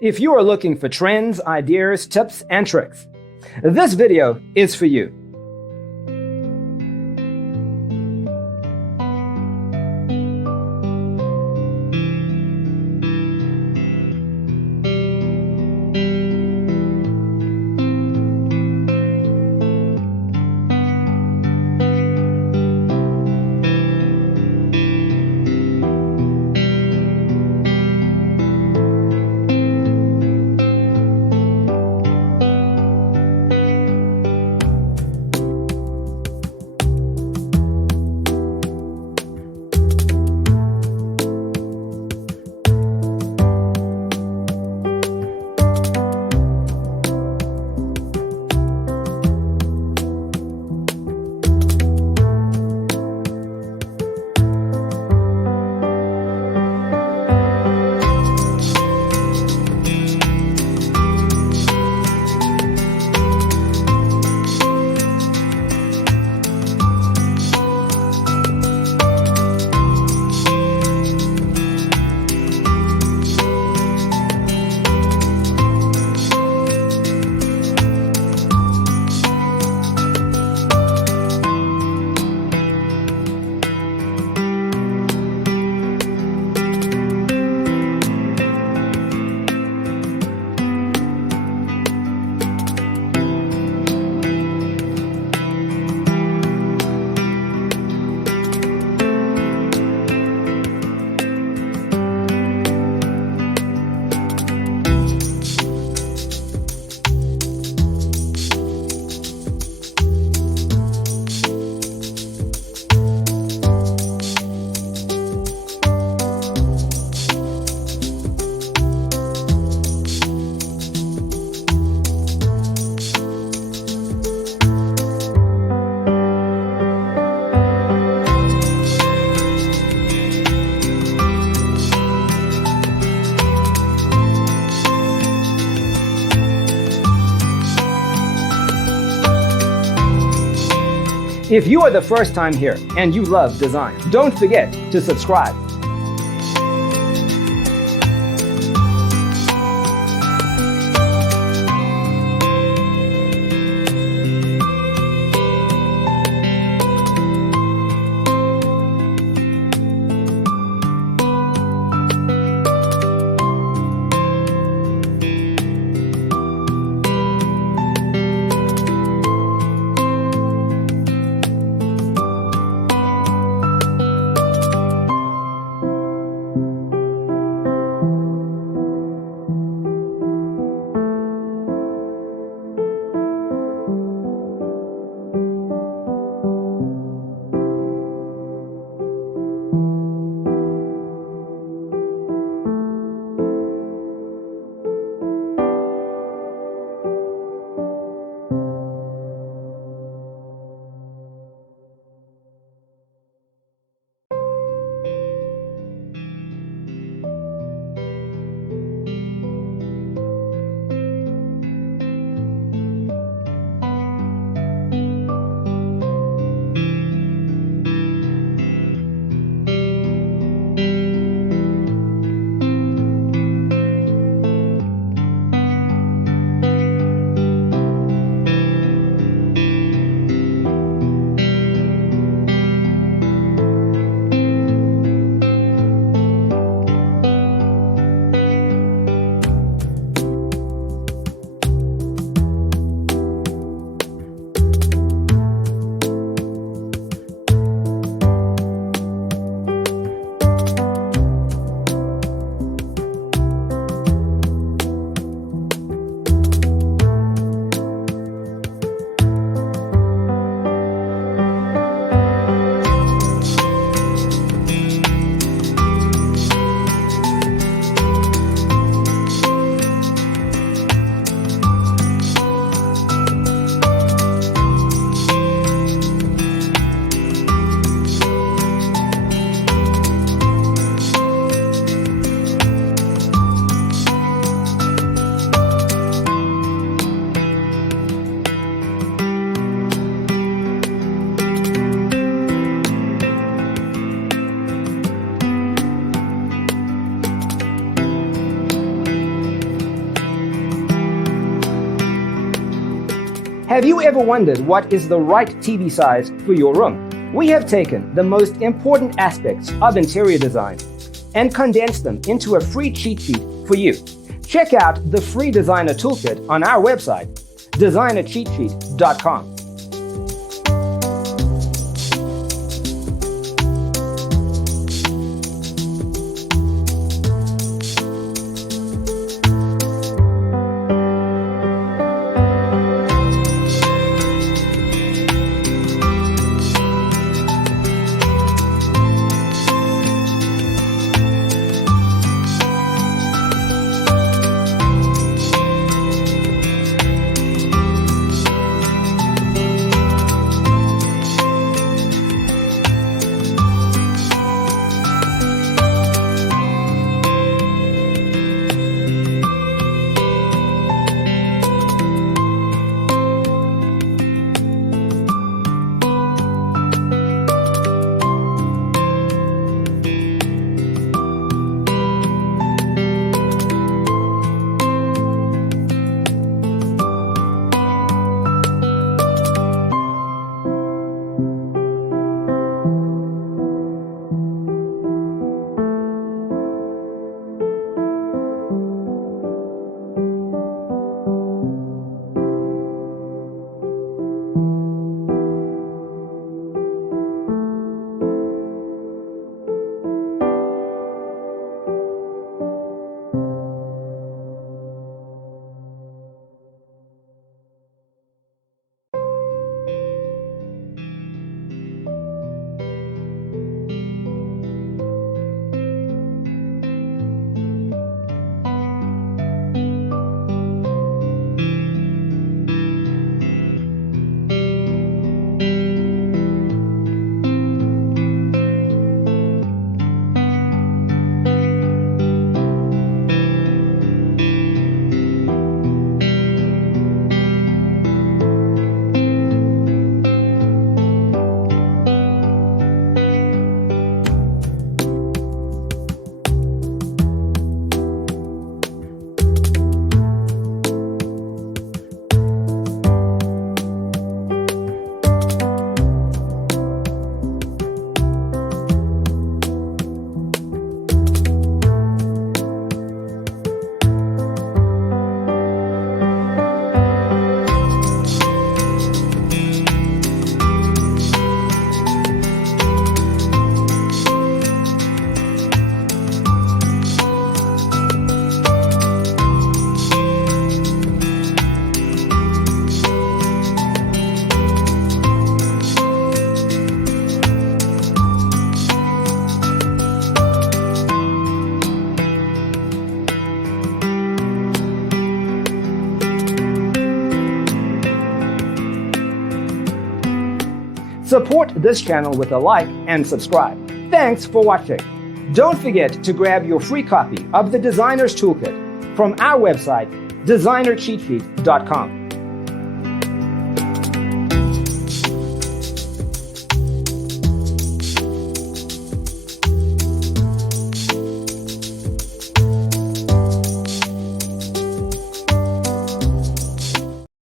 If you are looking for trends, ideas, tips, and tricks, this video is for you. If you are the first time here and you love design, don't forget to subscribe. Have you ever wondered what is the right TV size for your room? We have taken the most important aspects of interior design and condensed them into a free cheat sheet for you. Check out the free designer toolkit on our website, designercheatsheet.com. Support this channel with a like and subscribe. Thanks for watching. Don't forget to grab your free copy of the Designer's Toolkit from our website, designercheatsheet.com.